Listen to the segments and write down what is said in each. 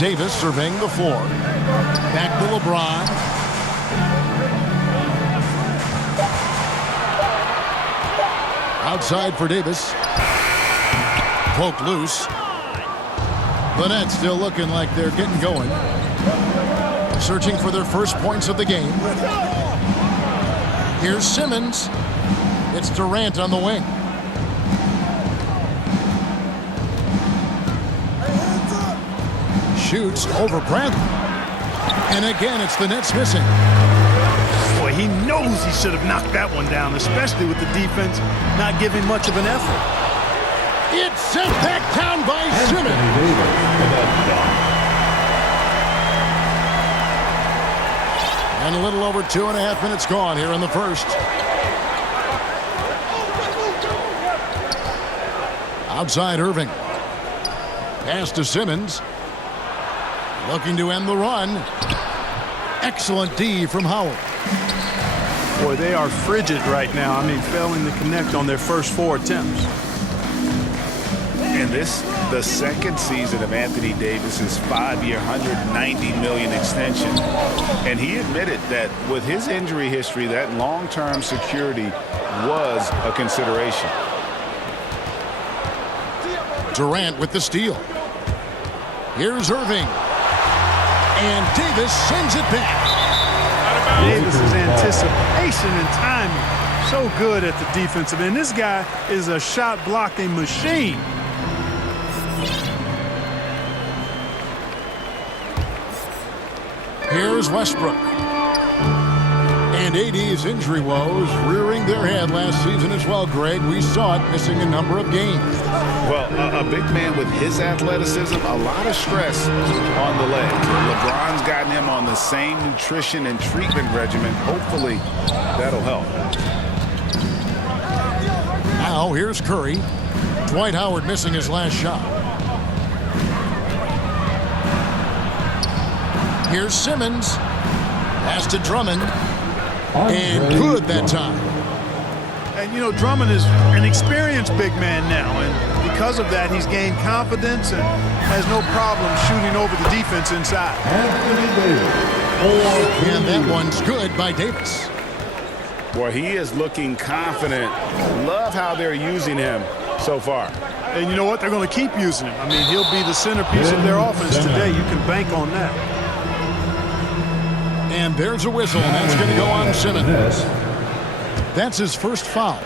Davis surveying the floor. Back to LeBron. Outside for Davis. Poked loose. The Nets still looking like they're getting going. Searching for their first points of the game. Here's Simmons. It's Durant on the wing. Shoots over Bradley. And again, it's the Nets missing. Boy, he knows he should have knocked that one down, especially with the defense not giving much of an effort. It's sent back down by Simmons. And a little over 2.5 minutes gone here in the first. Outside Irving. Pass to Simmons. Looking to end the run. Excellent D from Howard. Boy, they are frigid right now. I mean, failing to connect on their first 4 attempts. And this, the second season of Anthony Davis's 5-year, $190 million extension. And he admitted that with his injury history, that long-term security was a consideration. Durant with the steal. Here's Irving. And Davis sends it back. Davis's anticipation and timing, so good at the defensive end. This guy is a shot-blocking machine. Here's Westbrook. And AD's injury woes rearing their head last season as well, Greg. We saw it missing a number of games. Well, a big man with his athleticism, a lot of stress on the legs. LeBron's gotten him on the same nutrition and treatment regimen. Hopefully, that'll help. Now, here's Curry. Dwight Howard missing his last shot. Here's Simmons. Pass to Drummond. And good that time. And, you know, Drummond is an experienced big man now. And because of that, he's gained confidence and has no problem shooting over the defense inside. And that one's good by Davis. Boy, he is looking confident. Love how they're using him so far. And you know what? They're going to keep using him. I mean, he'll be the centerpiece of their offense today. You can bank on that. And there's a whistle, and that's going to go on Simmons. That's his first foul.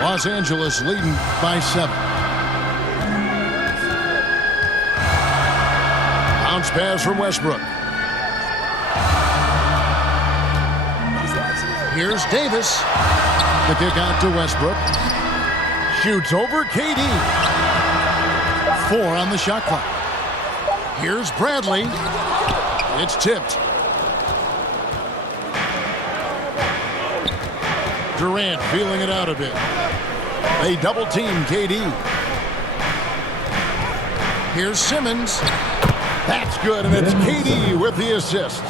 Los Angeles leading by 7. Bounce pass from Westbrook. Here's Davis. The kick out to Westbrook. Shoots over KD. 4 on the shot clock. Here's Bradley. It's tipped. Durant feeling it out a bit. They double team KD. Here's Simmons. That's good, and it's KD with the assist.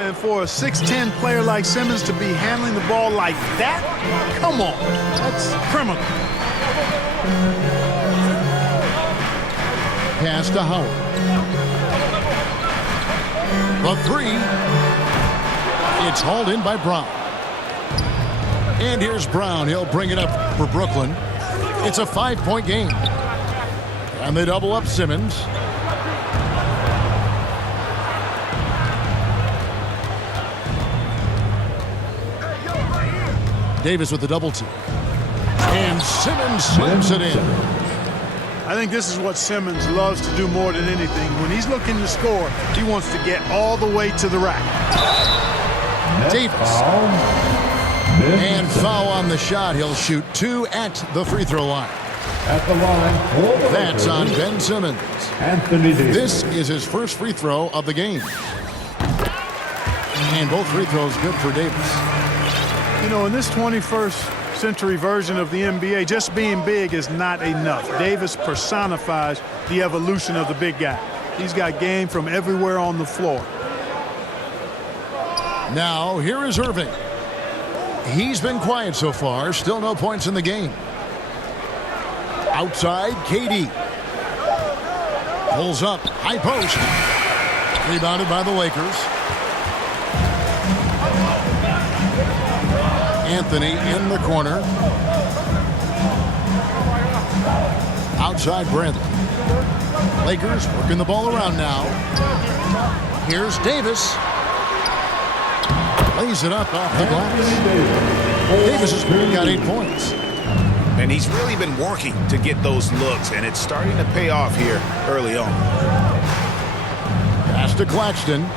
And for a 6'10 player like Simmons to be handling the ball like that, come on, that's criminal. Pass to Howard. The 3. It's hauled in by Brown. And here's Brown. He'll bring it up for Brooklyn. It's a 5-point game. And they double up Simmons. Davis with the double team. And Simmons slams it in. I think this is what Simmons loves to do more than anything. When he's looking to score, he wants to get all the way to the rack. Davis. And foul on the shot. He'll shoot 2 at the free throw line. At the line. That's on Ben Simmons. Anthony Davis. This is his first free throw of the game. And both free throws good for Davis. You know, in this 21st century version of the NBA, just being big is not enough. Davis personifies the evolution of the big guy. He's got game from everywhere on the floor. Now, here is Irving. He's been quiet so far. Still no points in the game. Outside, KD. Pulls up. High post. Rebounded by the Lakers. Anthony in the corner. Outside Bradley. Lakers working the ball around now. Here's Davis. Lays it up off the glass. Davis has got 8 points. And he's really been working to get those looks, and it's starting to pay off here early on. Pass to Claxton.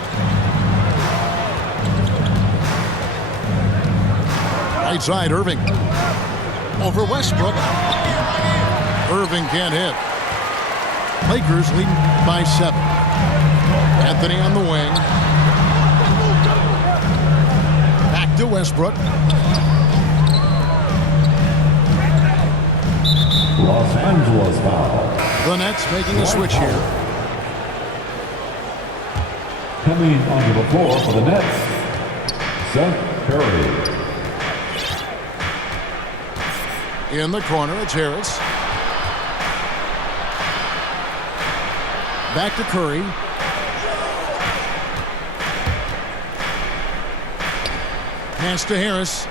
Right side, Irving. Over Westbrook. Irving can't hit. Lakers leading by 7. Anthony on the wing. Back to Westbrook. Los Angeles foul. The Nets making a switch here. Coming onto the floor for the Nets, Seth Curry. In the corner, it's Harris. Back to Curry. Pass to Harris.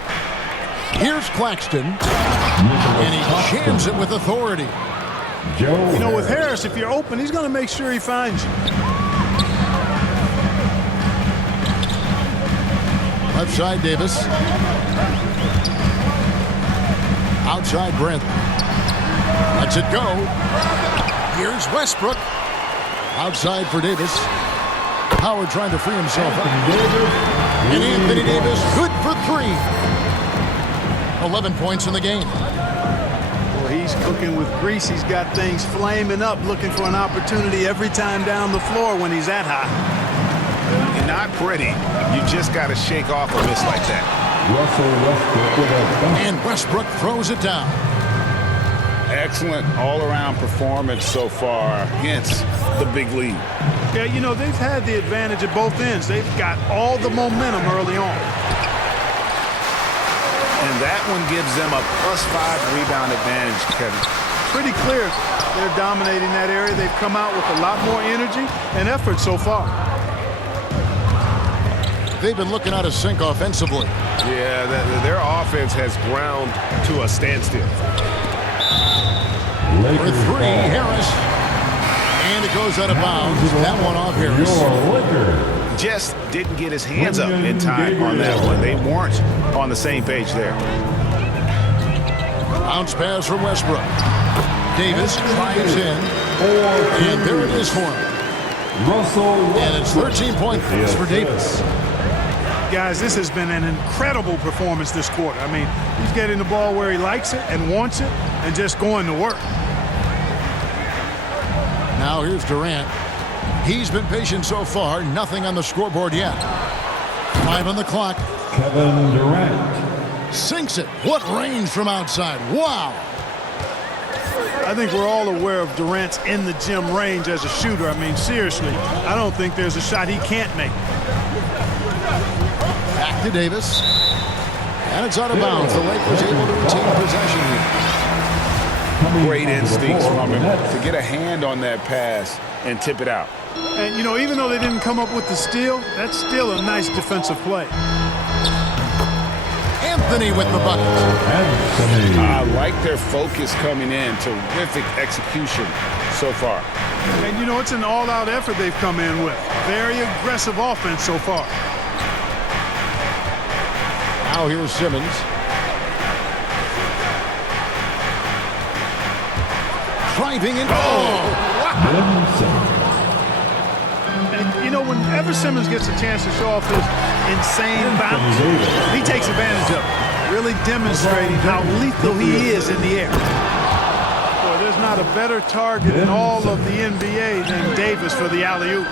Here's Claxton. And he jams it with authority. Joe. You know, with Harris, if you're open, he's going to make sure he finds you. Left side, Davis. Outside, Bradley. Lets it go. Here's Westbrook. Outside for Davis. Howard trying to free himself up. And Anthony Davis, good for 3. 11 points in the game. Well, he's cooking with grease. He's got things flaming up, looking for an opportunity every time down the floor when he's that high. You're not pretty. You just got to shake off a miss like that. Russell Westbrook with a dunk. And Westbrook throws it down. Excellent all-around performance so far, hence the big lead. Yeah, you know, they've had the advantage at both ends. They've got all the momentum early on. And that one gives them a +5 rebound advantage, Kevin. Pretty clear they're dominating that area. They've come out with a lot more energy and effort so far. They've been looking out of sync offensively. Yeah, their offense has ground to a standstill. For 3, Harris. And it goes out of bounds. That one off Harris. Just didn't get his hands up in time on that one. They weren't on the same page there. Bounce pass from Westbrook. Davis drives in. And there it is for him. Russell. And it's 13 points for Davis. Guys, this has been an incredible performance this quarter. I mean, he's getting the ball where he likes it and wants it and just going to work. Now here's Durant. He's been patient so far. Nothing on the scoreboard yet. 5 on the clock. Kevin Durant. Sinks it. What range from outside. Wow. I think we're all aware of Durant's in the gym range as a shooter. I mean, seriously, I don't think there's a shot he can't make. Back to Davis. And it's out of bounds. The Lakers able to retain possession here. Great instincts from him to get a hand on that pass and tip it out. And, you know, even though they didn't come up with the steal, that's still a nice defensive play. Anthony with the bucket. Anthony. I like their focus coming in. Terrific execution so far. And, you know, it's an all-out effort they've come in with. Very aggressive offense so far. Now here's Simmons. Driving in. And, you know, whenever Simmons gets a chance to show off his insane bounce, he takes advantage of it, really demonstrating how lethal he is in the air. Boy, there's not a better target in all of the NBA than Davis for the alley-oop.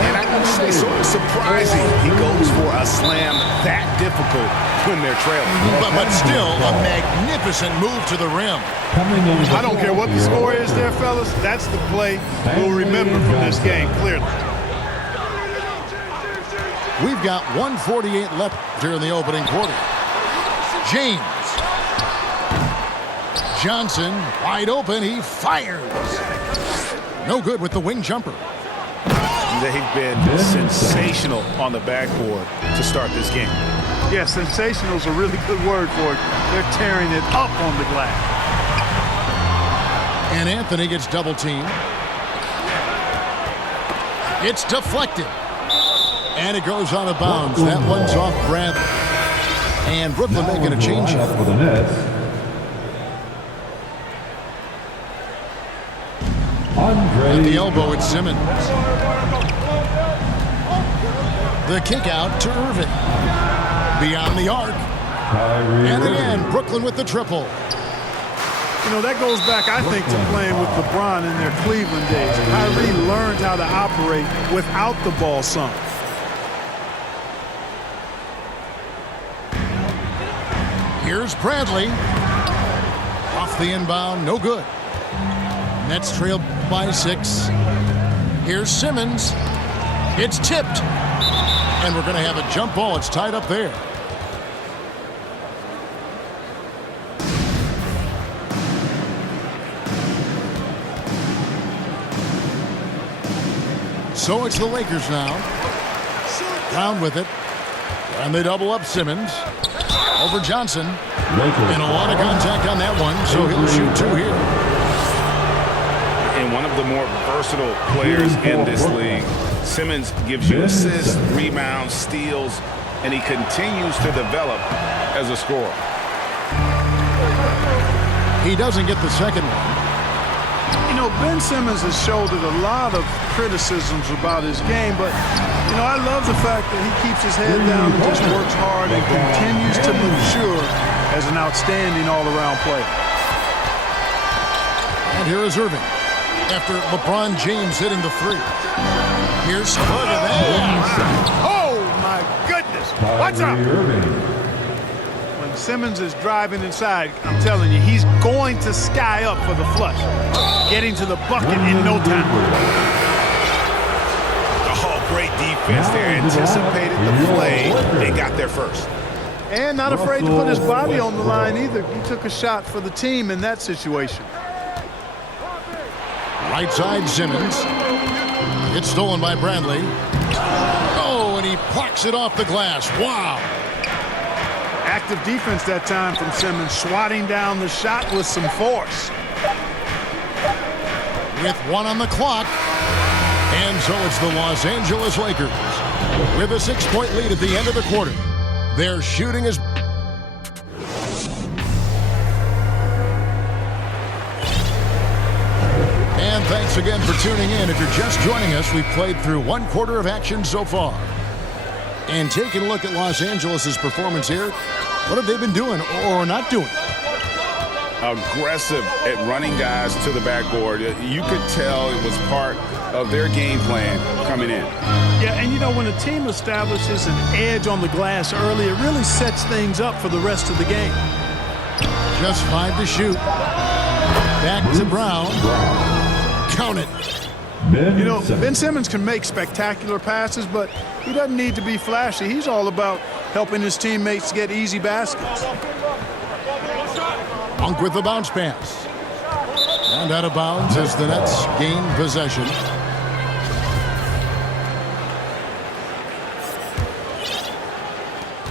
And I would say sort of surprising he goes for a slam that difficult when they're trailing. But still a magnificent move to the rim. I don't care what the score is there, fellas. That's the play we'll remember from this game, clearly. We've got 1:48 left here in the opening quarter. James. Johnson, wide open, he fires. No good with the wing jumper. They've been sensational on the backboard to start this game. Yeah, sensational is a really good word for it. They're tearing it up on the glass. And Anthony gets double teamed. It's deflected. And it goes out of bounds. That one's off Bradley. And Brooklyn making a change up for the Nets. At the elbow, it's Simmons. The kick out to Irving. Beyond the arc. And again, Brooklyn with the triple. You know, that goes back, I think, to playing with LeBron in their Cleveland days. Kyrie learned how to operate without the ball some. Here's Bradley. Off the inbound, no good. Nets trailed by 6. Here's Simmons. It's tipped. And we're going to have a jump ball. It's tied up there. So it's the Lakers now. Down with it. And they double up Simmons. Over Johnson. And a lot of contact on that one, so he'll shoot 2 here. And one of the more versatile players in this league. Simmons gives you assists, rebounds, steals, and he continues to develop as a scorer. He doesn't get the second one. You know, Ben Simmons has shouldered a lot of criticisms about his game, but, you know, I love the fact that he keeps his head down and just works hard and continues to mature as an outstanding all-around player. And here is Irving after LeBron James hitting the 3. Here's look at that. Oh, my goodness. What's up? When Simmons is driving inside, I'm telling you, he's going to sky up for the flush. Getting to the bucket in no time. Oh, great defense there. Anticipated the play and got there first. And not afraid to put his body on the line either. He took a shot for the team in that situation. Right side Simmons. It's stolen by Bradley. Oh, and he plucks it off the glass. Wow. Active defense that time from Simmons, swatting down the shot with some force. With 1 on the clock. And so it's the Los Angeles Lakers with a 6-point lead at the end of the quarter. Their shooting is... And thanks again for tuning in. If you're just joining us, we've played through 1 quarter of action so far. And taking a look at Los Angeles' performance here, what have they been doing or not doing? Aggressive at running guys to the backboard. You could tell it was part of their game plan coming in. Yeah, and you know, when a team establishes an edge on the glass early, it really sets things up for the rest of the game. Just 5 to shoot. Back to Brown. Count it. You know, Ben Simmons can make spectacular passes, but he doesn't need to be flashy. He's all about helping his teammates get easy baskets. Monk with the bounce pass. And out of bounds as the Nets gain possession.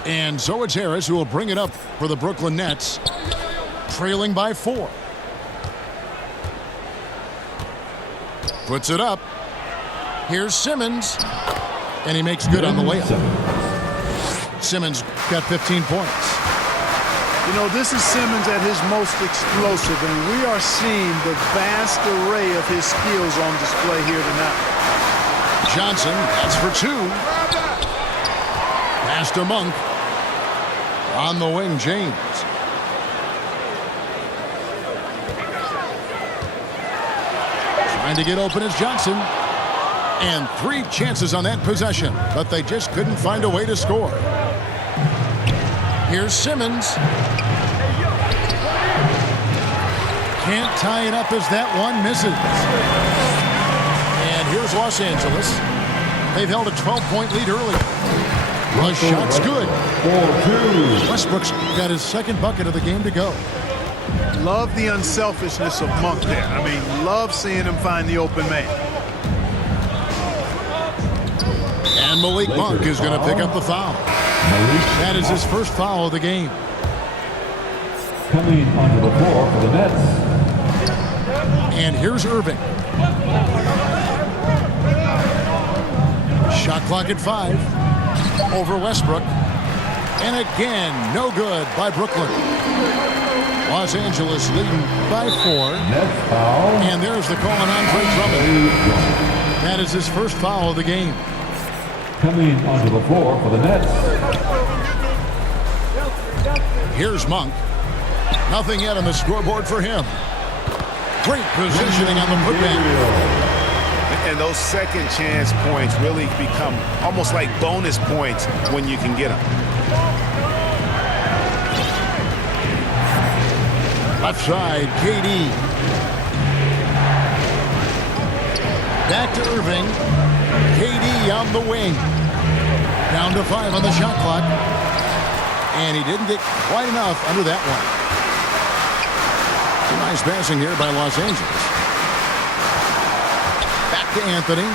And so it's Harris who will bring it up for the Brooklyn Nets, trailing by 4. Puts it up. Here's Simmons. And he makes good on the layup. Simmons got 15 points. You know, this is Simmons at his most explosive, and we are seeing the vast array of his skills on display here tonight. Johnson, that's for 2. Pass to Monk. On the wing, James. Trying to get open is Johnson. And 3 chances on that possession, but they just couldn't find a way to score. Here's Simmons. Can't tie it up as that one misses. And here's Los Angeles. They've held a 12-point lead early. The shot's good. Westbrook's got his 2nd bucket of the game to go. Love the unselfishness of Monk there. I mean, love seeing him find the open man. And Malik Monk is going to pick up the foul. That is his first foul of the game. Coming onto the floor for the Nets. And here's Irving. Shot clock at 5. Over Westbrook. And again, no good by Brooklyn. Los Angeles leading by 4. Nets foul. And there's the call on Andre Drummond. That is his first foul of the game. Coming onto the floor for the Nets. Here's Monk. Nothing yet on the scoreboard for him. Great positioning on the putback. And those second chance points really become almost like bonus points when you can get them. Left side, KD. Back to Irving. KD on the wing. Down to 5 on the shot clock. And he didn't get quite enough under that one. Nice passing here by Los Angeles. Back to Anthony.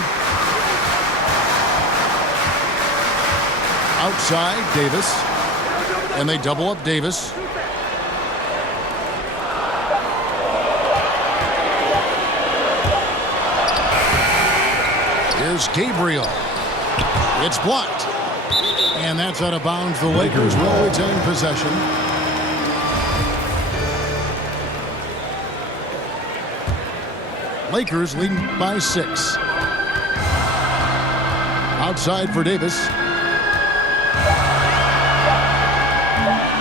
Outside, Davis. And they double up Davis. Here's Gabriel. It's blocked. And that's out of bounds. The Lakers will retain possession. Lakers leading by 6. Outside for Davis.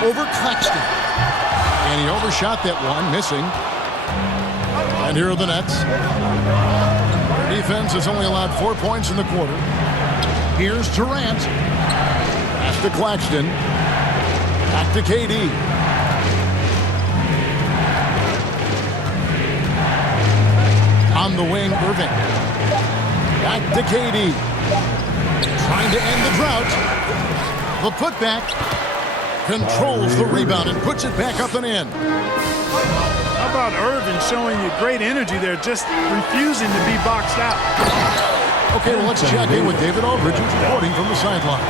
Over Claxton. And he overshot that one, missing. And here are the Nets. Their defense has only allowed 4 points in the quarter. Here's Durant. Pass to Claxton. Back to KD. On the wing, Irving. Back to KD. Trying to end the drought. The putback. Controls the rebound and puts it back up and in. How about Irving showing you great energy there, just refusing to be boxed out? Okay, well, let's check in with David Aldridge, who's reporting from the sideline.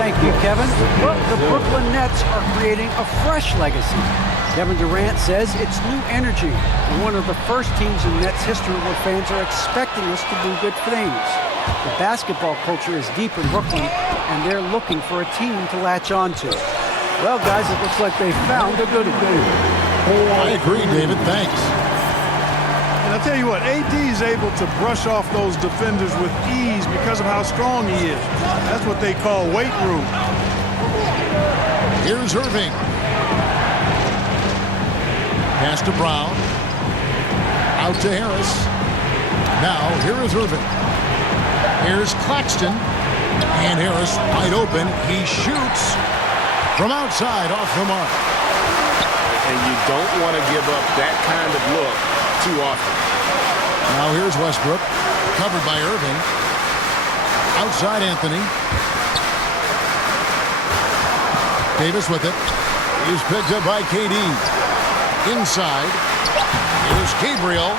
Thank you, Kevin. Well, the Brooklyn Nets are creating a fresh legacy. Kevin Durant says it's new energy. We're one of the first teams in Nets history where fans are expecting us to do good things. The basketball culture is deep in Brooklyn, and they're looking for a team to latch on to. Well, guys, it looks like they found a good one. I agree, David. Thanks. And I'll tell you what, AD is able to brush off those defenders with ease because of how strong he is. That's what they call weight room. Here's Irving. Pass to Brown. Out to Harris. Now, here is Irving. Here's Claxton. And Harris wide open. He shoots from outside off the mark. And you don't want to give up that kind of look too often. Now here's Westbrook. Covered by Irving. Outside Anthony. Davis with it. He's picked up by KD. Inside. Here's Gabriel.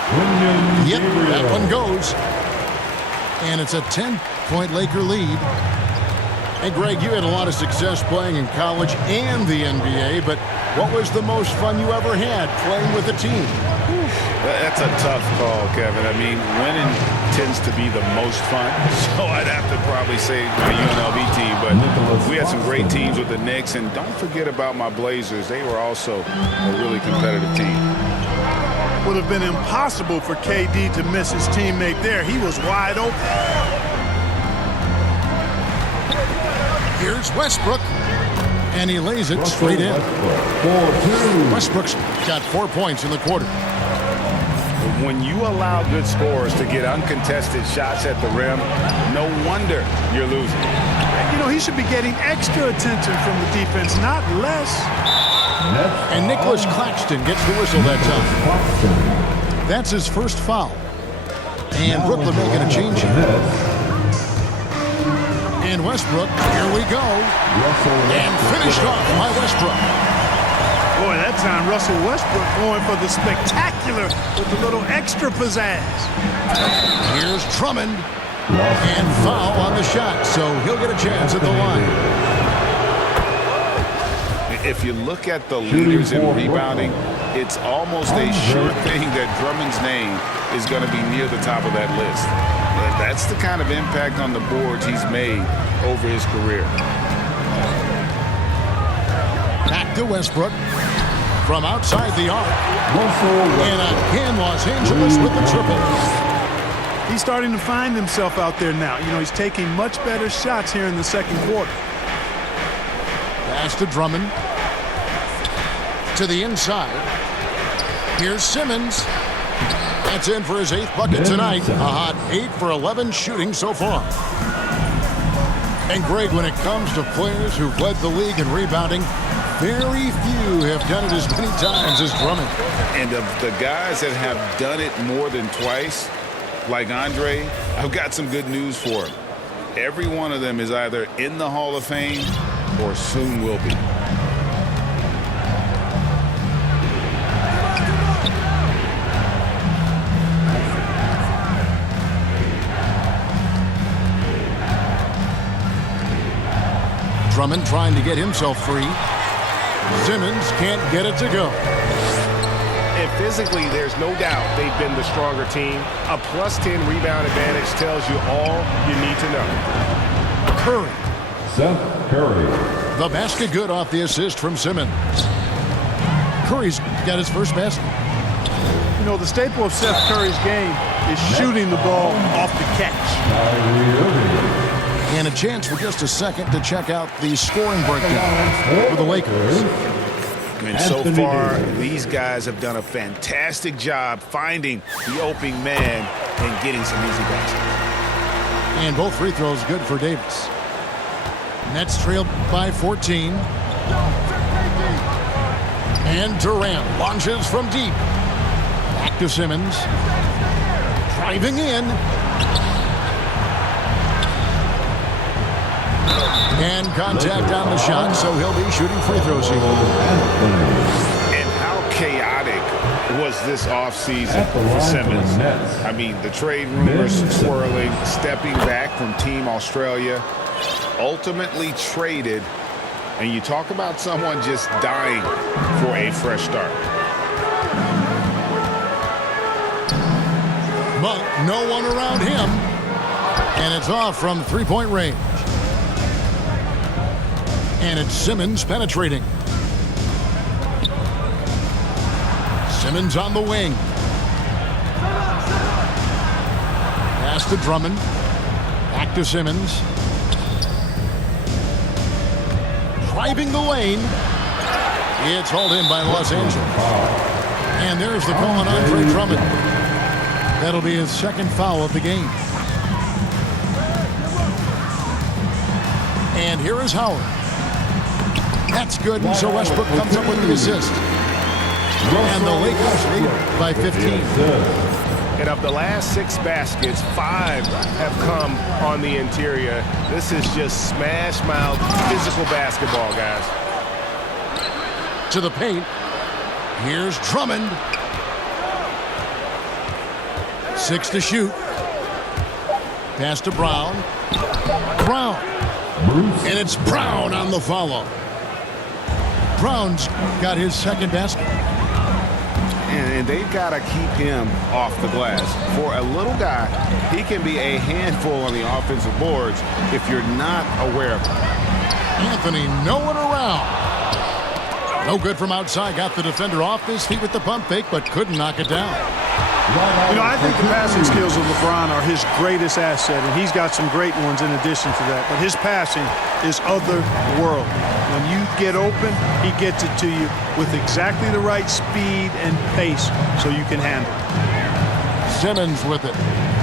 Yep, that one goes. And it's a 10-point Laker lead. And Greg, you had a lot of success playing in college and the NBA, but what was the most fun you ever had playing with a team? That's a tough call, Kevin. I mean, winning tends to be the most fun. So I'd have to probably say my UNLV team, but we had some great teams with the Knicks. And don't forget about my Blazers. They were also a really competitive team. Would have been impossible for KD to miss his teammate there. He was wide open. Here's Westbrook. And he lays it straight in. Westbrook's got 4 points in the quarter. When you allow good scorers to get uncontested shots at the rim, no wonder you're losing. You know, he should be getting extra attention from the defense, not less. And Nicholas Claxton gets the whistle that time. That's his first foul. And Brooklyn making a change here. And Westbrook, here we go. And finished off by Westbrook. Boy, that that time. Russell Westbrook going for the spectacular with a little extra pizzazz. Here's Drummond. And foul on the shot, so he'll get a chance at the line. If you look at the leaders in rebounding, it's almost a sure thing that Drummond's name is going to be near the top of that list. That's the kind of impact on the boards he's made over his career. Back to Westbrook from outside the arc. And again, Los Angeles with the triple. He's starting to find himself out there now. You know, he's taking much better shots here in the second quarter. Pass to Drummond. To the inside. Here's Simmons. That's in for his 8th bucket tonight. A hot 8 for 11 shooting so far. And Greg, when it comes to players who've led the league in rebounding, very few have done it as many times as Drummond. And of the guys that have done it more than twice, like Andre, I've got some good news for him. Every one of them is either in the Hall of Fame or soon will be. Drummond trying to get himself free. Simmons can't get it to go. And physically, there's no doubt they've been the stronger team. A +10 rebound advantage tells you all you need to know. Curry. Seth Curry. The basket good off the assist from Simmons. Curry's got his first basket. You know, the staple of Seth Curry's game is shooting the ball off the catch. And a chance for just a second to check out the scoring breakdown for the Lakers. And so far, these guys have done a fantastic job finding the opening man and getting some easy baskets. And both free throws good for Davis. Nets trailed by 14. And Durant launches from deep. Back to Simmons. Driving in. And contact on the shot, so he'll be shooting free throws here. And how chaotic was this offseason for Simmons? I mean, the trade rumors swirling, stepping back from Team Australia, ultimately traded, and you talk about someone just dying for a fresh start. But no one around him, and it's off from three-point range. And it's Simmons penetrating. Simmons on the wing. Pass to Drummond. Back to Simmons. Driving the lane. It's hauled in by Los Angeles. And there's the call on Andre Drummond. That'll be his second foul of the game. And here is Howard. That's good, and so Westbrook comes up with the assist. And the Lakers lead by 15. And of the last 6 baskets, 5 have come on the interior. This is just smash-mouth physical basketball, guys. To the paint. Here's Drummond. 6 to shoot. Pass to Brown. Brown. And it's Brown on the follow. Brown's got his second basket. And they've got to keep him off the glass. For a little guy, he can be a handful on the offensive boards if you're not aware of him. Anthony nowhere around. No good from outside. Got the defender off his feet with the pump fake, but couldn't knock it down. You know, I think the passing skills of LeBron are his greatest asset, and he's got some great ones in addition to that. But his passing is otherworldly. When you get open, he gets it to you with exactly the right speed and pace so you can handle it. Simmons with it.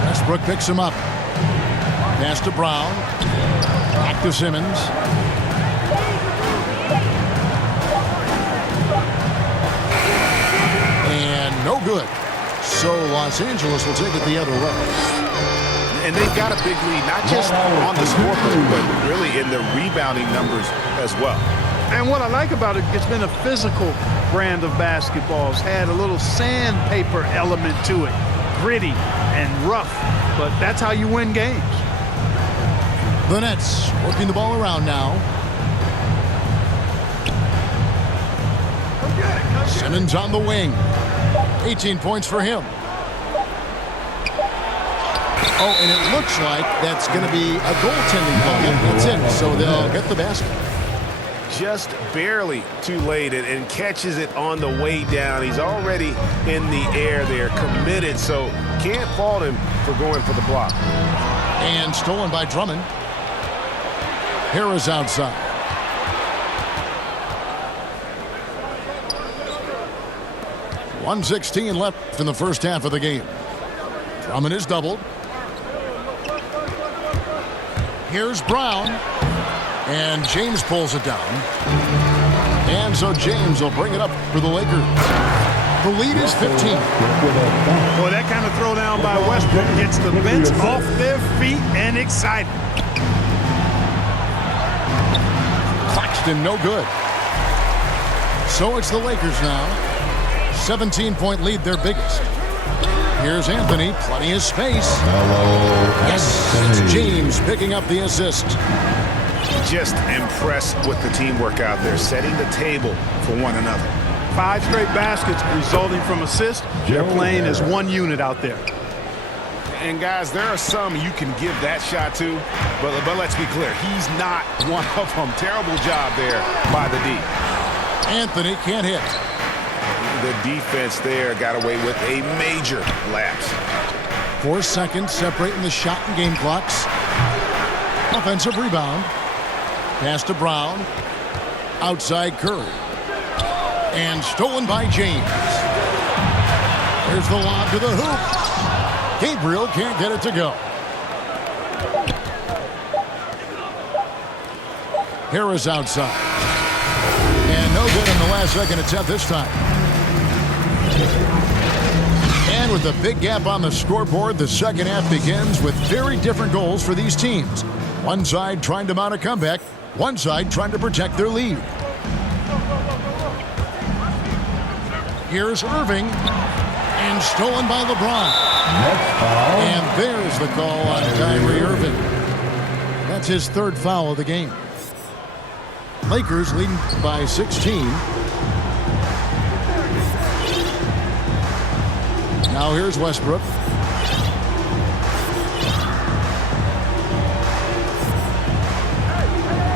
Westbrook picks him up. Pass to Brown. Back to Simmons. And no good. So Los Angeles will take it the other way. And they've got a big lead, not just on the scoreboard, but really in the rebounding numbers as well. And what I like about it, it's been a physical brand of basketball. It's had a little sandpaper element to it. Gritty and rough, but that's how you win games. The Nets working the ball around now. Simmons on the wing. 18 points for him. Oh, and it looks like that's going to be a goaltending call. Yep, that's it. So they'll get the basket. Just barely too late and catches it on the way down. He's already in the air there, committed, so can't fault him for going for the block. And stolen by Drummond. Harris outside. .116 left in the first half of the game. Drummond is doubled. Here's Brown. And James pulls it down. And so James will bring it up for the Lakers. The lead is 15. Boy, that kind of throwdown by Westbrook gets the bench off their feet and excited. Claxton, no good. So it's the Lakers now. 17-point lead, their biggest. Here's Anthony, plenty of space. Yes, it's James picking up the assist. Just impressed with the teamwork out there, setting the table for one another. 5 straight baskets resulting from assists. They're playing as one unit out there. And guys, there are some you can give that shot to, but let's be clear, he's not one of them. Terrible job there by the D. Anthony can't hit. The defense there got away with a major lapse. 4 seconds separating the shot and game clocks. Offensive rebound. Pass to Brown. Outside Curry. And stolen by James. There's the lob to the hoop. Gabriel can't get it to go. Harris outside. And no good in the last second attempt this time. And with a big gap on the scoreboard, the second half begins with very different goals for these teams. One side trying to mount a comeback, one side trying to protect their lead. Here's Irving, and stolen by LeBron. And there's the call on Kyrie Irving. That's his 3rd foul of the game. Lakers leading by 16. Now here's Westbrook.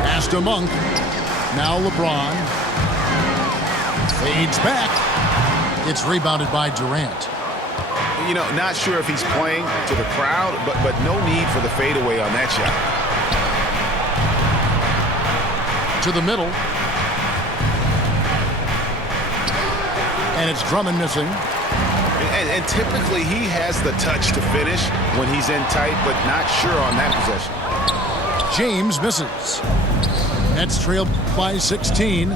Pass to Monk. Now LeBron. Fades back. It's rebounded by Durant. You know, not sure if he's playing to the crowd, but no need for the fadeaway on that shot. To the middle. And it's Drummond missing. And typically he has the touch to finish when he's in tight, but not sure on that possession. James misses. Nets trailed by 16.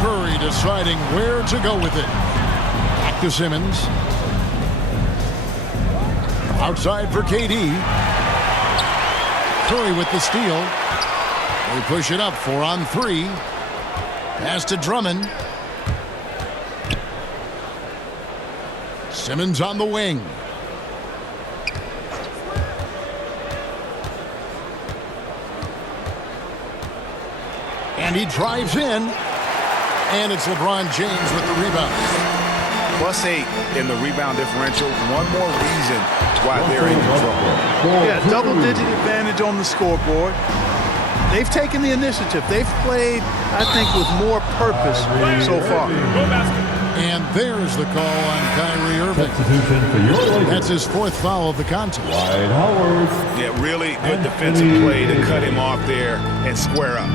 Curry deciding where to go with it. Back to Simmons. Outside for KD. Curry with the steal. They push it up 4 on 3. Pass to Drummond. Simmons on the wing. And he drives in. And it's LeBron James with the rebound. +8 in the rebound differential. One more reason why they're in control. Yeah, double-digit advantage on the scoreboard. They've taken the initiative. They've played, I think, with more purpose so far. And there's the call on Kyrie Irving. That's his 4th foul of the contest. Dwight Howard. Yeah, really good defensive play to cut him off there and square up.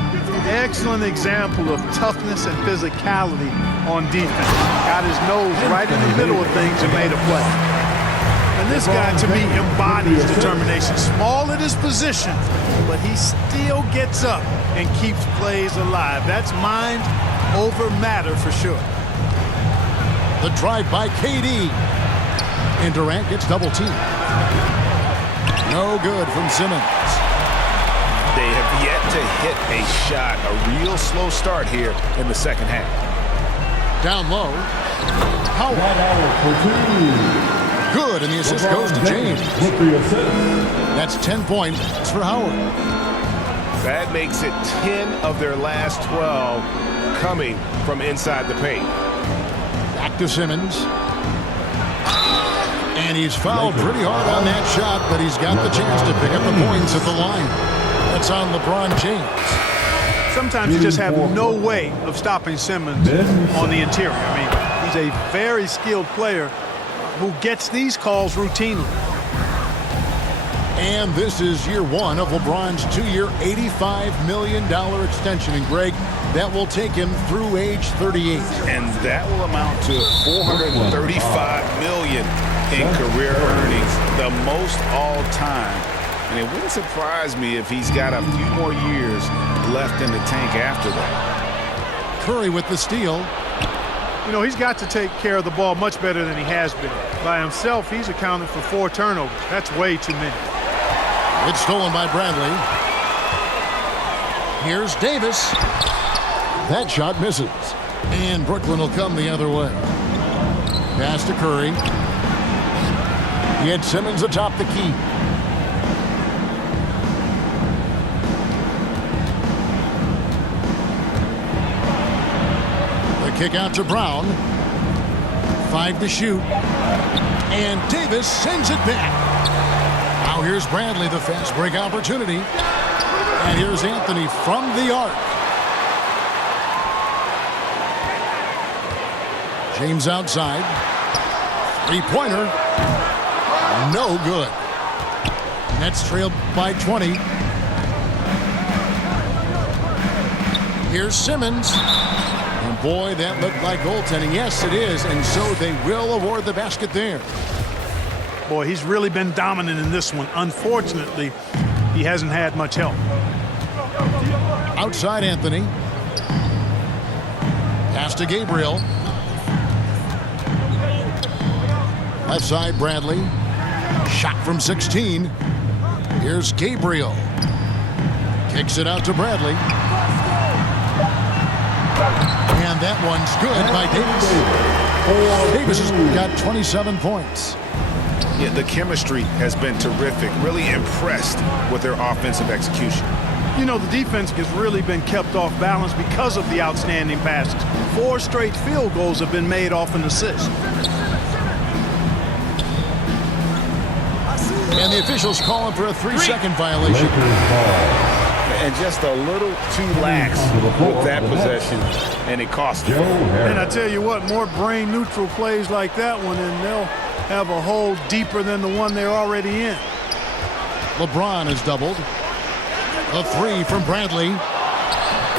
Excellent example of toughness and physicality on defense. Got his nose right in the middle of things and made a play. And this guy, to me, embodies determination. Small at his position, but he still gets up and keeps plays alive. That's mind over matter for sure. The drive by KD. And Durant gets double teamed. No good from Simmons. They have yet to hit a shot, a real slow start here in the second half. Down low. Howard. Good, and the assist goes to James. That's 10 points for Howard. That makes it 10 of their last 12 coming from inside the paint. Back to Simmons. And he's fouled pretty hard on that shot, but he's got the chance to pick up the points at the line. That's on LeBron James. Sometimes you just have no way of stopping Simmons on the interior. I mean, he's a very skilled player who gets these calls routinely. And this is year one of LeBron's 2-year, $85 million extension. And, Greg, that will take him through age 38. And that will amount to $435 million in career earnings, the most all time. And it wouldn't surprise me if he's got a few more years left in the tank after that. Curry with the steal. You know, he's got to take care of the ball much better than he has been. By himself, he's accounted for 4 turnovers. That's way too many. It's stolen by Bradley. Here's Davis. That shot misses. And Brooklyn will come the other way. Pass to Curry. He had Simmons atop the key. The kick out to Brown. 5 to shoot. And Davis sends it back. Now here's Bradley, the fast break opportunity. And here's Anthony from the arc. James outside. 3-pointer. No good. Nets trailed by 20. Here's Simmons. And boy, that looked like goaltending. Yes, it is. And so they will award the basket there. Boy, he's really been dominant in this one. Unfortunately, he hasn't had much help. Outside Anthony. Pass to Gabriel. Left side Bradley. Shot from 16. Here's Gabriel. Kicks it out to Bradley. And that one's good by Davis. Davis has got 27 points. Yeah, the chemistry has been terrific. Really impressed with their offensive execution. You know, the defense has really been kept off balance because of the outstanding passes. 4 straight field goals have been made off an assist. And the officials calling for a 3-second violation. And just a little too lax with that possession, and it cost them. And I tell you what, more brain-neutral plays like that one, and they'll have a hole deeper than the one they're already in. LeBron is doubled. A 3 from Bradley.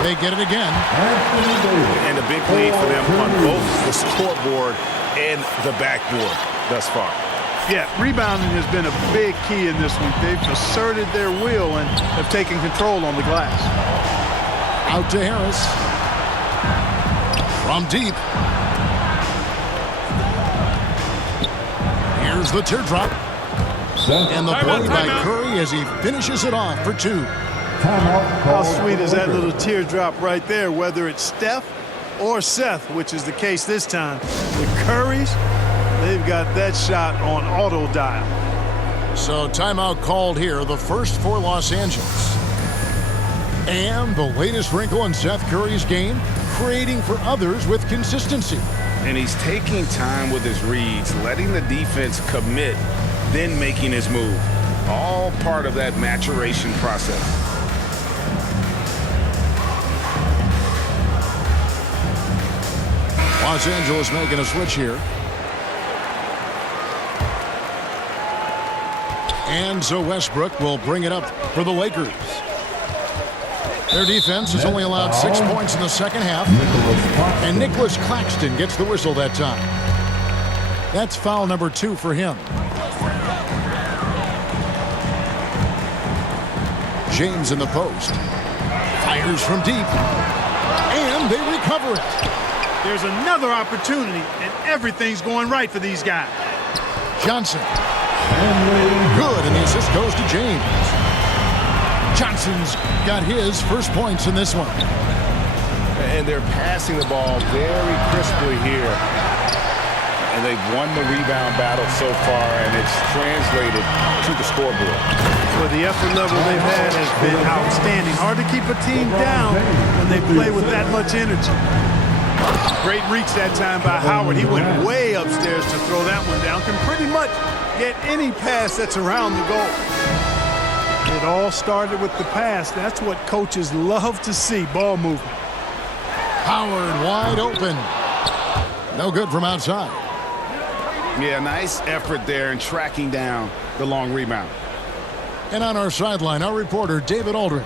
They get it again. And a big lead for them on both the scoreboard and the backboard thus far. Yeah, rebounding has been a big key in this week. They've asserted their will and have taken control on the glass. Out to Harris. From deep. Here's the teardrop. And the play by Curry as he finishes it off for 2. How sweet is that little teardrop right there, whether it's Steph or Seth, which is the case this time. The Currys, they've got that shot on auto dial. So timeout called here, the first for Los Angeles. And the latest wrinkle in Seth Curry's game, creating for others with consistency. And he's taking time with his reads, letting the defense commit, then making his move. All part of that maturation process. Los Angeles making a switch here. And so Westbrook will bring it up for the Lakers. Their defense has only allowed 6 points in the second half. And Nicholas Claxton gets the whistle that time. That's foul number 2 for him. James in the post. Fires from deep. And they recover it. There's another opportunity, and everything's going right for these guys. Johnson. Good, and the assist goes to James. Johnson's got his first points in this one. And they're passing the ball very crisply here. And they've won the rebound battle so far, and it's translated to the scoreboard. Well, the effort level they've had has been outstanding. Hard to keep a team down when they play with that much energy. Great reach that time by Howard. He went way upstairs to throw that one down. Can pretty much get any pass that's around the goal. It all started with the pass. That's what coaches love to see, ball movement. Howard wide open. No good from outside. Yeah, nice effort there in tracking down the long rebound. And on our sideline, our reporter, David Aldridge.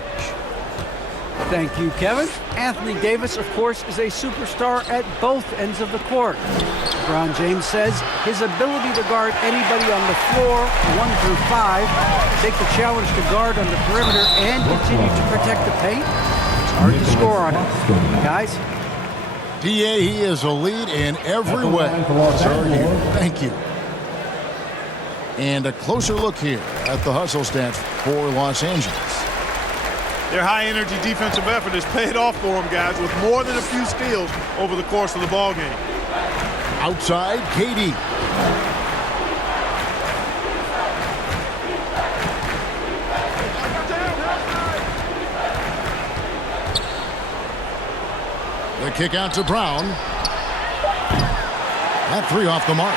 Thank you, Kevin. Anthony Davis, of course, is a superstar at both ends of the court. LeBron James says his ability to guard anybody on the floor, 1 through 5, take the challenge to guard on the perimeter, and continue to protect the paint, it's hard to score on him. Guys? D.A., he is a lead in every way. Thank you. And a closer look here at the hustle stats for Los Angeles. Their high-energy defensive effort has paid off for them, guys, with more than a few steals over the course of the ballgame. Outside, KD. The kick out to Brown. That three off the mark.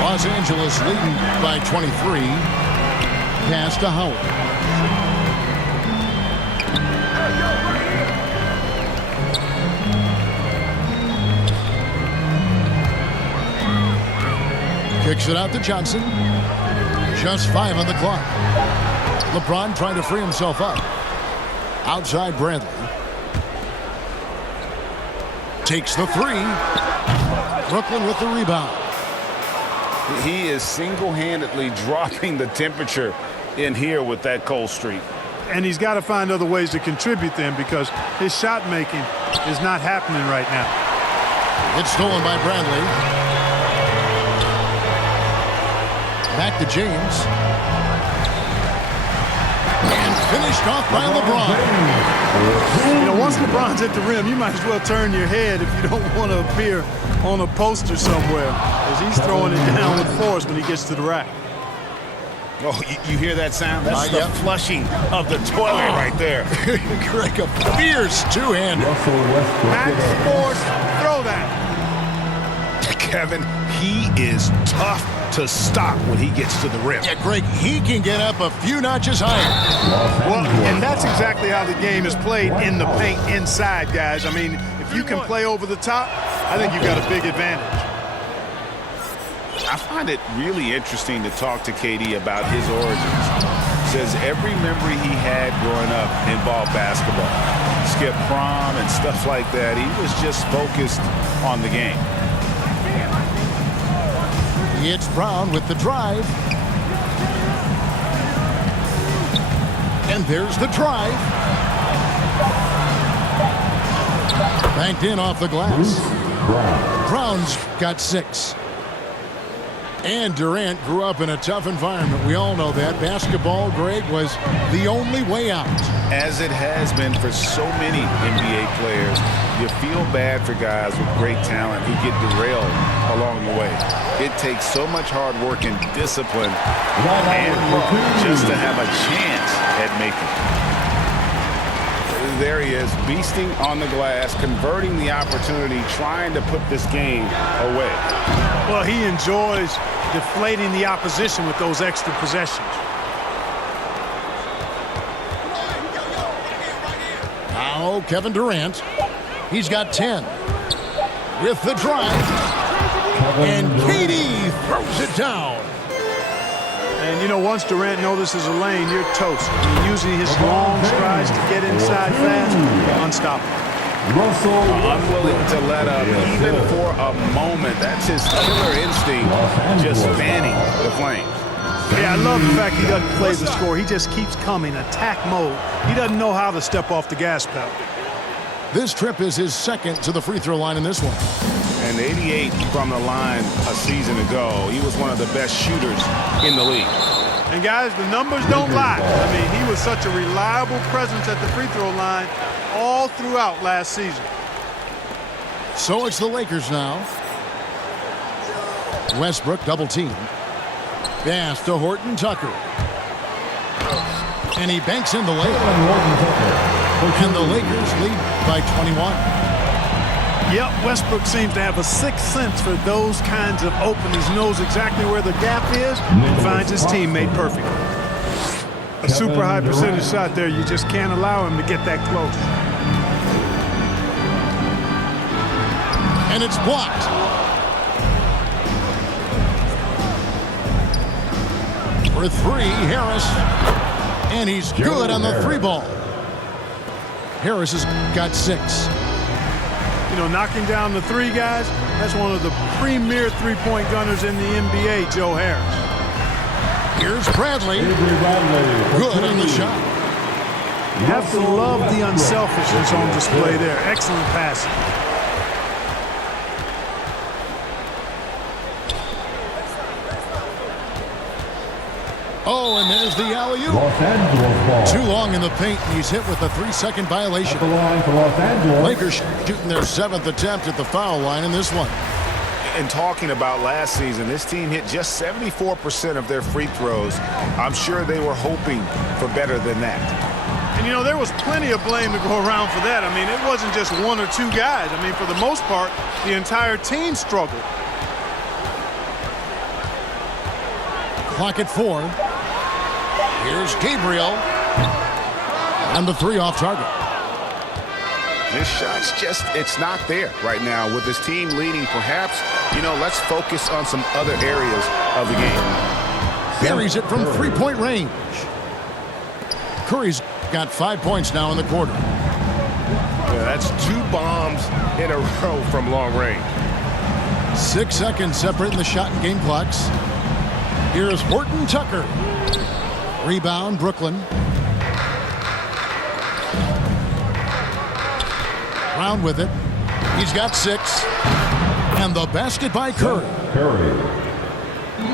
Los Angeles leading by 23. Pass to Howard. Kicks it out to Johnson. Just 5 on the clock. LeBron trying to free himself up. Outside Bradley. Takes the three. Brooklyn with the rebound. He is single-handedly dropping the temperature in here with that cold streak. And he's got to find other ways to contribute then, because his shot making is not happening right now. It's stolen by Bradley. Back to James. And finished off by LeBron. You know, once LeBron's at the rim, you might as well turn your head if you don't want to appear on a poster somewhere, as he's throwing it down with force when he gets to the rack. Oh, you hear that sound? That's the flushing of the toilet right there. Greg, a fierce two-hander. Max Sports throwdown. Kevin, he is tough to stop when he gets to the rim. Yeah, Greg, he can get up a few notches higher. Well, and that's exactly how the game is played in the paint inside, guys. I mean, if you can play over the top, I think you've got a big advantage. I find it really interesting to talk to KD about his origins. Says every memory he had growing up involved basketball. Skip prom and stuff like that. He was just focused on the game. It's Brown with the drive. And there's the drive. Banked in off the glass. Brown's got 6. And Durant grew up in a tough environment. We all know that. Basketball, Greg, was the only way out. As it has been for so many NBA players, you feel bad for guys with great talent who get derailed along the way. It takes so much hard work and discipline and just to have a chance at making it. There he is, beasting on the glass, converting the opportunity, trying to put this game away. Well, he enjoys deflating the opposition with those extra possessions. Now Kevin Durant. He's got 10. With the drive. And KD throws it down. And, you know, once Durant notices a lane, you're toast. I mean, using his long strides to get inside fast, unstoppable. Unwilling to let up even for a moment. That's his killer instinct, just fanning the flames. Yeah, I love the fact he doesn't play the score. He just keeps coming, attack mode. He doesn't know how to step off the gas pedal. This trip is his second to the free throw line in this one. And 88 from the line a season ago. He was one of the best shooters in the league. And guys, the numbers don't lie. I mean, he was such a reliable presence at the free throw line all throughout last season. So it's the Lakers now. Westbrook double team. Pass to Horton Tucker. And he banks in the layup. And the Lakers lead by 21. Yep, Westbrook seems to have a sixth sense for those kinds of openings. Knows exactly where the gap is and finds his teammate perfectly. A super high percentage shot there. You just can't allow him to get that close. And it's blocked. For three, Harris. And he's good on the three ball. Harris has got 6. You know, knocking down the three, guys, that's one of the premier three-point gunners in the NBA, Joe Harris. Here's Bradley. Good on the shot. You have to love the unselfishness on display there. Excellent passing. Oh, and there's the alley-oop. Los Angeles ball. Too long in the paint, and he's hit with a 3-second violation. At the line for Los Angeles. Lakers shooting their 7th attempt at the foul line in this one. And talking about last season, this team hit just 74% of their free throws. I'm sure they were hoping for better than that. And, you know, there was plenty of blame to go around for that. I mean, it wasn't just one or two guys. I mean, for the most part, the entire team struggled. Clock at 4. Here's Gabriel. And the 3 off target. This shot's just, it's not there right now. With this team leading, perhaps, you know, let's focus on some other areas of the game. Buries it from 3-point range. Curry's got 5 points now in the quarter. Yeah, that's 2 bombs in a row from long range. 6 seconds separating the shot and game clocks. Here's Horton Tucker. Rebound, Brooklyn. Brown with it. He's got 6. And the basket by Curry.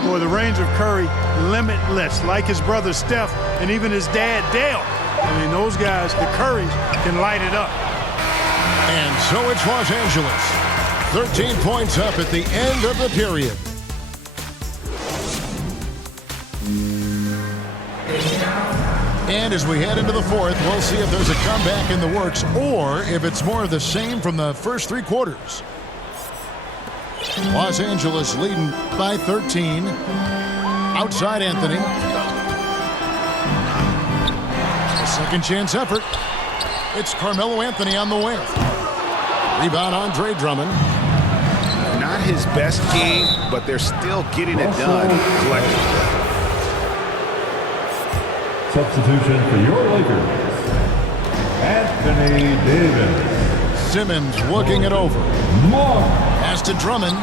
Boy, the range of Curry, limitless, like his brother Steph and even his dad Dale. I mean, those guys, the Currys, can light it up. And so it's Los Angeles. 13 points up at the end of the period. And as we head into the 4th, we'll see if there's a comeback in the works or if it's more of the same from the first 3 quarters. Los Angeles leading by 13. Outside Anthony. A second chance effort. It's Carmelo Anthony on the wing. Rebound, Andre Drummond. Not his best game, but they're still getting it done collectively. Substitution for your Lakers, Anthony Davis. Simmons looking it over. Pass to Drummond.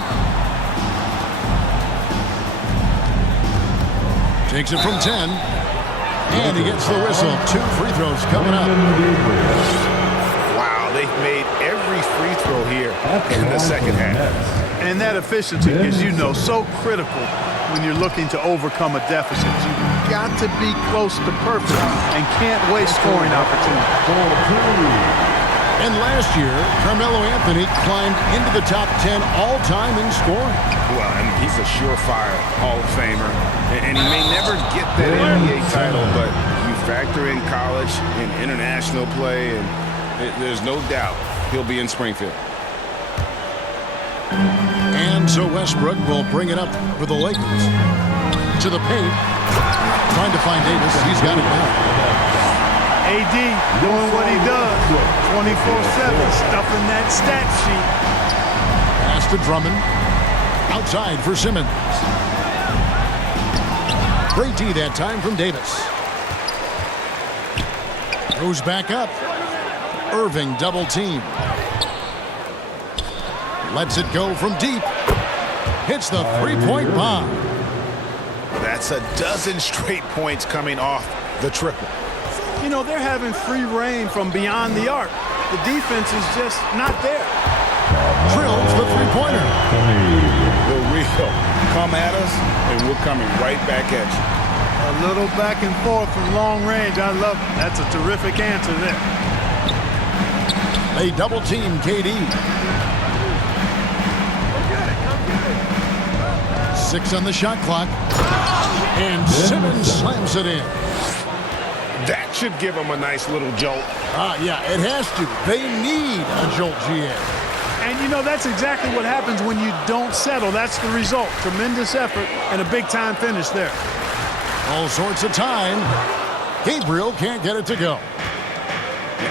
Takes it from 10. And he gets the whistle. 2 free throws coming up. Wow, they've made every free throw here in the second half. And that efficiency, as you know, so critical when you're looking to overcome a deficit. You've got to be close to perfect and can't waste scoring opportunities. And last year, Carmelo Anthony climbed into the top 10 all-time in scoring. Well, I mean, he's a surefire Hall of Famer. And he may never get that NBA title, but you factor in college and international play, and there's no doubt he'll be in Springfield. And so Westbrook will bring it up for the Lakers. To the paint. Trying to find Davis. He's got it now. AD doing what he does. 24/7, stuffing that stat sheet. Pass to Drummond. Outside for Simmons. Great D that time from Davis. Goes back up. Irving double team. Lets it go from deep. Hits the 3-point bomb. That's a dozen straight points coming off the triple. You know, they're having free reign from beyond the arc. The defense is just not there. Drills the 3-pointer. The real come at us, and we're coming right back at you. A little back and forth from long range. I love it. That's a terrific answer there. They double team KD. 6 on the shot clock. And Simmons slams it in. That should give them a nice little jolt. Yeah, it has to. They need a jolt, GA. And, you know, that's exactly what happens when you don't settle. That's the result. Tremendous effort and a big-time finish there. All sorts of time. Gabriel can't get it to go.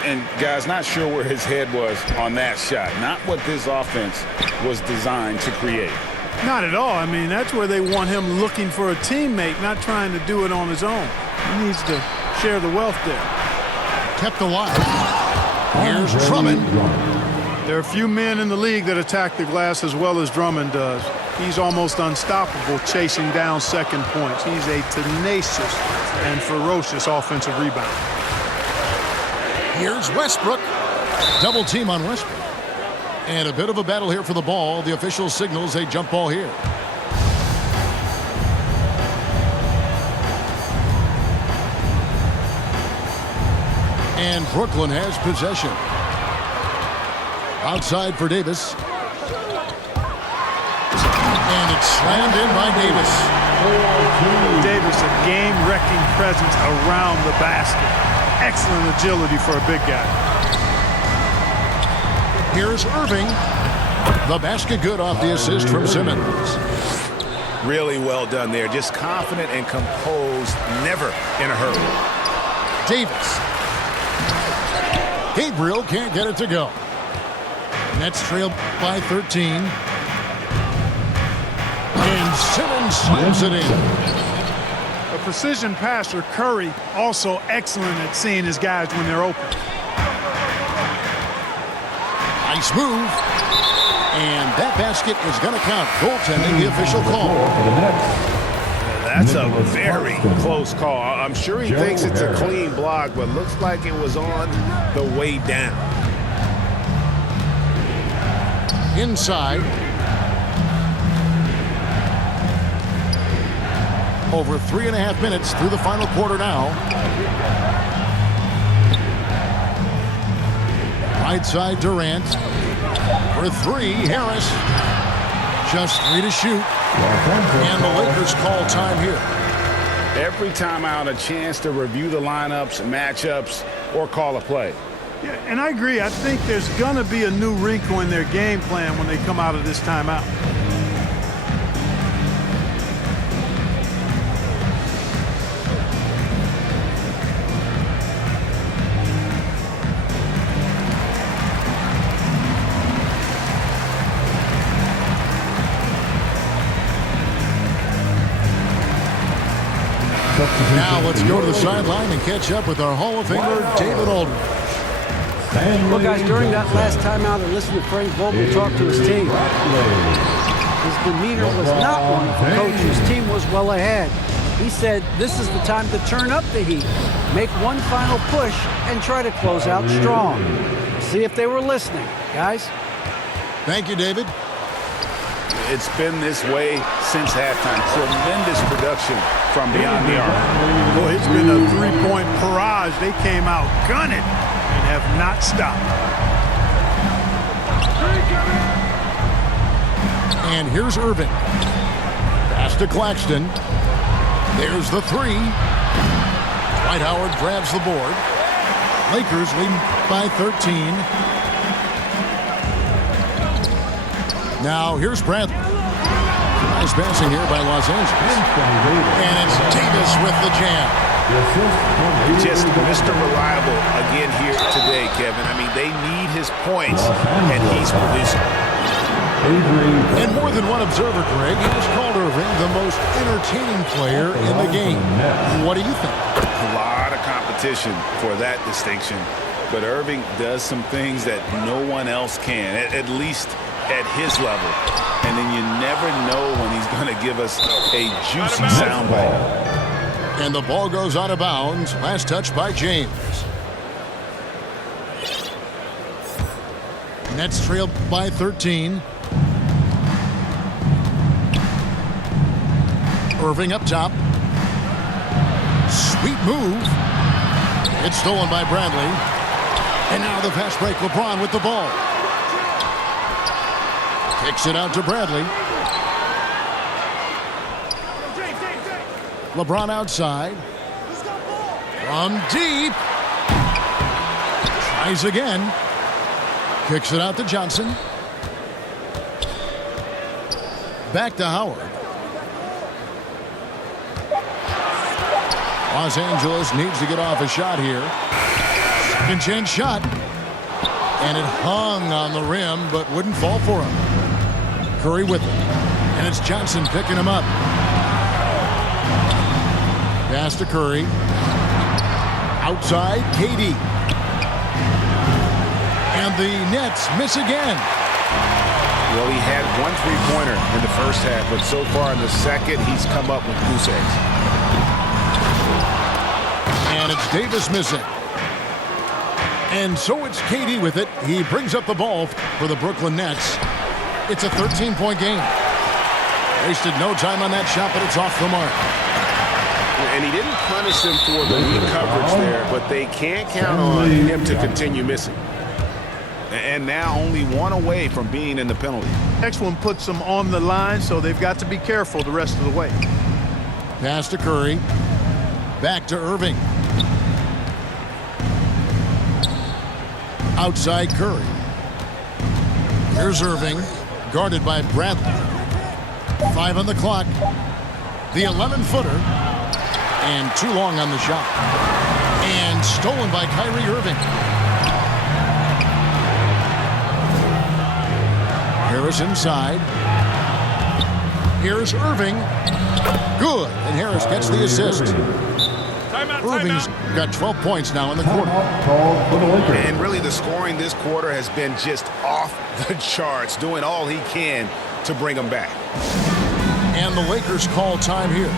And, guys, not sure where his head was on that shot. Not what this offense was designed to create. Not at all. I mean, that's where they want him looking for a teammate, not trying to do it on his own. He needs to share the wealth there. Kept alive. Here's Drummond. There are few men in the league that attack the glass as well as Drummond does. He's almost unstoppable chasing down second points. He's a tenacious and ferocious offensive rebounder. Here's Westbrook. Double team on Westbrook. And a bit of a battle here for the ball. The official signals a jump ball here. And Brooklyn has possession. Outside for Davis. And it's slammed in by Davis. Davis, a game-wrecking presence around the basket. Excellent agility for a big guy. Here's Irving. The basket good off the assist from Simmons. Really well done there. Just confident and composed, never in a hurry. Davis. Gabriel can't get it to go. Nets trail by 13. And Simmons slams it in. A precision passer, Curry, also excellent at seeing his guys when they're open. Nice move. And that basket is going to count. Goaltending, the official call. That's a very close call. I'm sure he thinks it's a clean block, but looks like it was on the way down. Inside. Over 3.5 minutes through the final quarter now. Right side Durant. For 3, Harris. Just 3 to shoot. And the Lakers call time here. Every time out, a chance to review the lineups, matchups, or call a play. Yeah, and I agree. I think there's going to be a new wrinkle in their game plan when they come out of this timeout. Now let's go to the sideline and catch up with our Hall of Famer, David Aldridge. Well, guys, during that last timeout, I listened to Frank Vogel talk to his team. His demeanor was not one of the coach whose team was well ahead. He said this is the time to turn up the heat, make one final push, and try to close out strong. See if they were listening, guys. Thank you, David. It's been this way since halftime. Tremendous production from beyond the arc. Boy, it's been a three-point barrage. They came out gunning and have not stopped. And here's Irving. Pass to Claxton. There's the 3. Dwight Howard grabs the board. Lakers lead by 13. Now here's Bradley. Nice passing here by Los Angeles. And it's Davis with the jam. Just Mr. Reliable again here today, Kevin. I mean, they need his points, and he's producing. And more than one observer, Greg, has called Irving the most entertaining player in the game. What do you think? A lot of competition for that distinction. But Irving does some things that no one else can, at least at his level. And then you never know when he's going to give us a juicy soundbite. And the ball goes out of bounds. Last touch by James. Nets trail by 13. Irving up top. Sweet move. It's stolen by Bradley. And now the fast break. LeBron with the ball. Kicks it out to Bradley. LeBron outside. From deep. Tries again. Kicks it out to Johnson. Back to Howard. Los Angeles needs to get off a shot here. Second chance shot. And it hung on the rim, but wouldn't fall for him. Curry with it. And it's Johnson picking him up. Pass to Curry. Outside, KD. And the Nets miss again. Well, he had one three-pointer in the first half, but so far in the second, he's come up with goose eggs. And it's Davis missing. And so it's KD with it. He brings up the ball for the Brooklyn Nets. It's a 13-point game. Wasted no time on that shot, but it's off the mark. And he didn't punish him for the weak coverage there, but they can't count on him to continue missing. And now only one away from being in the penalty. Next one puts them on the line, so they've got to be careful the rest of the way. Pass to Curry. Back to Irving. Outside Curry. Here's Irving, guarded by Bradley. 5 on the clock. The 11-footer. And too long on the shot. And stolen by Kyrie Irving. Harris inside. Here's Irving. Good. And Harris gets the assist. Irving's got 12 points now in the quarter. And really the scoring this quarter has been just off the charts, doing all he can to bring them back. And the Lakers call time here.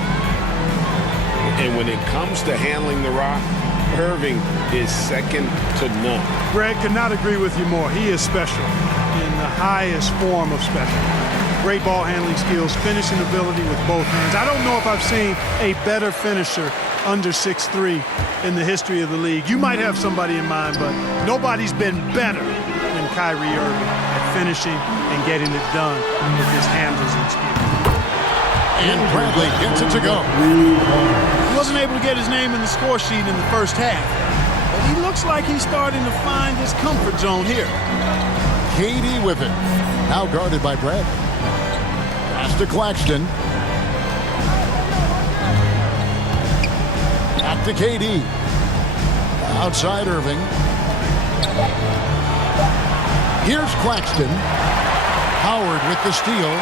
And when it comes to handling the rock, Irving is second to none. Greg, could not agree with you more. He is special in the highest form of special. Great ball handling skills, finishing ability with both hands. I don't know if I've seen a better finisher under 6'3" in the history of the league. You might have somebody in mind, but nobody's been better than Kyrie Irving at finishing and getting it done with his handles and skills. And Bradley gets it to go. He wasn't able to get his name in the score sheet in the first half, but he looks like he's starting to find his comfort zone here. KD with it. Now guarded by Bradley. Pass to Claxton. Back to KD. Outside Irving. Here's Claxton. Howard with the steal.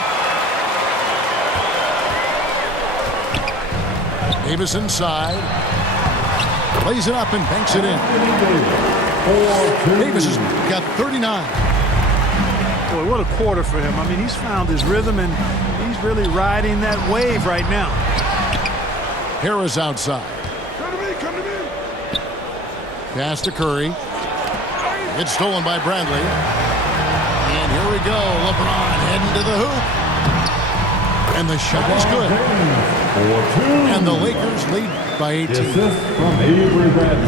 Davis inside. Plays it up and banks it in. Davis has got 39. Boy, what a quarter for him. I mean, he's found his rhythm, and he's really riding that wave right now. Harris outside. Come to me. Pass to Curry. It's stolen by Bradley. And here we go. LeBron heading to the hoop. And the shot is good. And the Lakers lead by 18.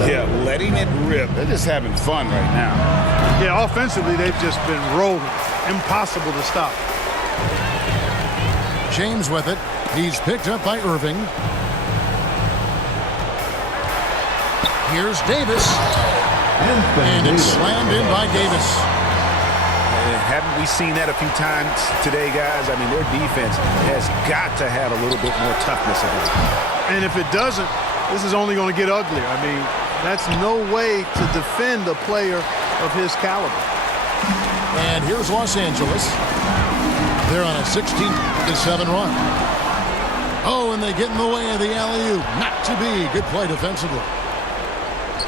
Yeah, letting it rip. They're just having fun right now. Yeah, offensively, they've just been rolling. Impossible to stop. James with it. He's picked up by Irving. Here's Davis. And it's slammed in by Davis. Haven't we seen that a few times today, guys? I mean, their defense has got to have a little bit more toughness against them. And if it doesn't, this is only going to get uglier. I mean, that's no way to defend a player of his caliber. And here's Los Angeles. They're on a 16-7 run. Oh, and they get in the way of the alley-oop. Not to be. Good play defensively.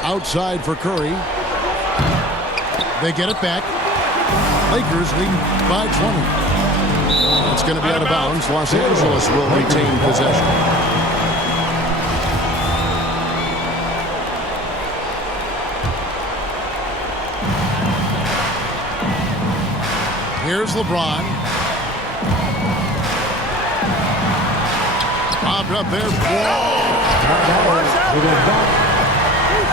Outside for Curry. They get it back. Lakers lead by 20. It's going to be out of bounds. Los Angeles will retain possession. Here's LeBron. Bobbed up there. Whoa! With a dunk,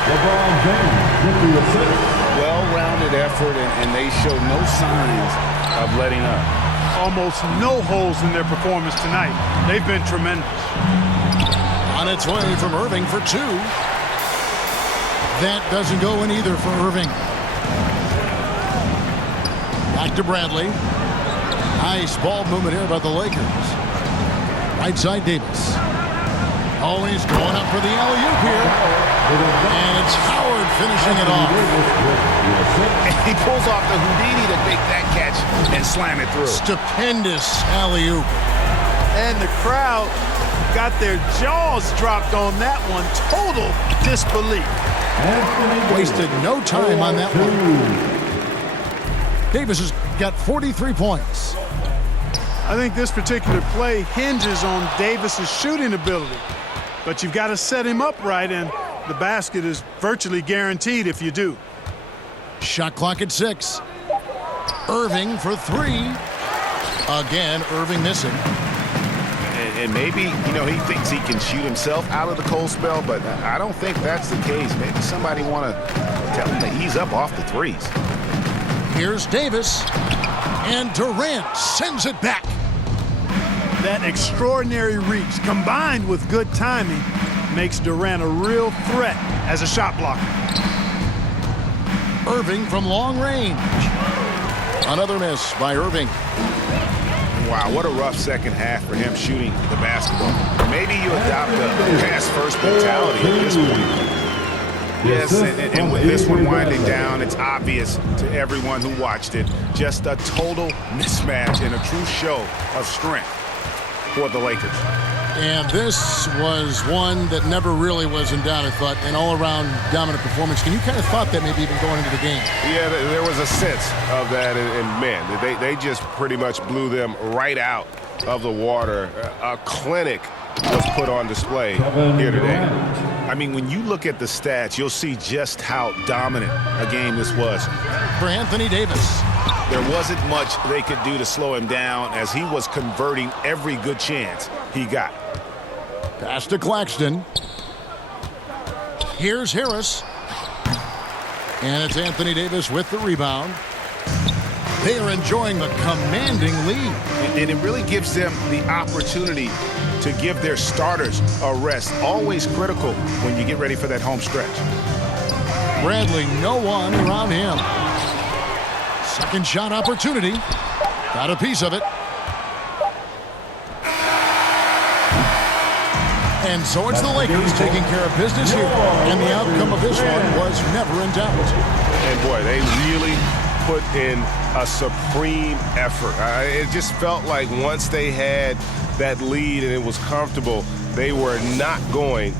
LeBron James with the assist. Well-rounded effort, and they show no signs of letting up. Almost no holes in their performance tonight. They've been tremendous. On its way from Irving for two. That doesn't go in either for Irving. Back to Bradley. Nice ball movement here by the Lakers. Right side Davis. Always going up for the alley-oop here. And it's Howard finishing it off. And he pulls off the Houdini to make that catch and slam it through. Stupendous alley-oop. And the crowd got their jaws dropped on that one. Total disbelief. Wasted no time on that one. Davis has got 43 points. I think this particular play hinges on Davis's shooting ability. But you've got to set him up right, and the basket is virtually guaranteed if you do. Shot clock at 6. Irving for 3. Again, Irving missing. And maybe, he thinks he can shoot himself out of the cold spell, but I don't think that's the case. Maybe somebody want to tell him to ease up off the threes. Here's Davis. And Durant sends it back. That extraordinary reach, combined with good timing, makes Durant a real threat as a shot blocker. Irving from long range. Another miss by Irving. Wow, what a rough second half for him shooting the basketball. Maybe you adopt a pass-first mentality at this point. Yes, and with this one winding down, it's obvious to everyone who watched it. Just a total mismatch and a true show of strength for the Lakers. And this was one that never really was in doubt, I thought, an all-around dominant performance. And you kind of thought that maybe even going into the game. Yeah, there was a sense of that, and man, they just pretty much blew them right out of the water. A clinic was put on display here today. I mean, when you look at the stats, you'll see just how dominant a game this was. For Anthony Davis. There wasn't much they could do to slow him down as he was converting every good chance he got. Pass to Claxton. Here's Harris. And it's Anthony Davis with the rebound. They are enjoying the commanding lead. And it really gives them the opportunity to give their starters a rest. Always critical when you get ready for that home stretch. Bradley, no one around him. Second shot opportunity. Got a piece of it. And so it's the Lakers taking care of business here. And the outcome of this one was never in doubt. And boy, they really put in a supreme effort. It just felt like once they had that lead and it was comfortable, they were not going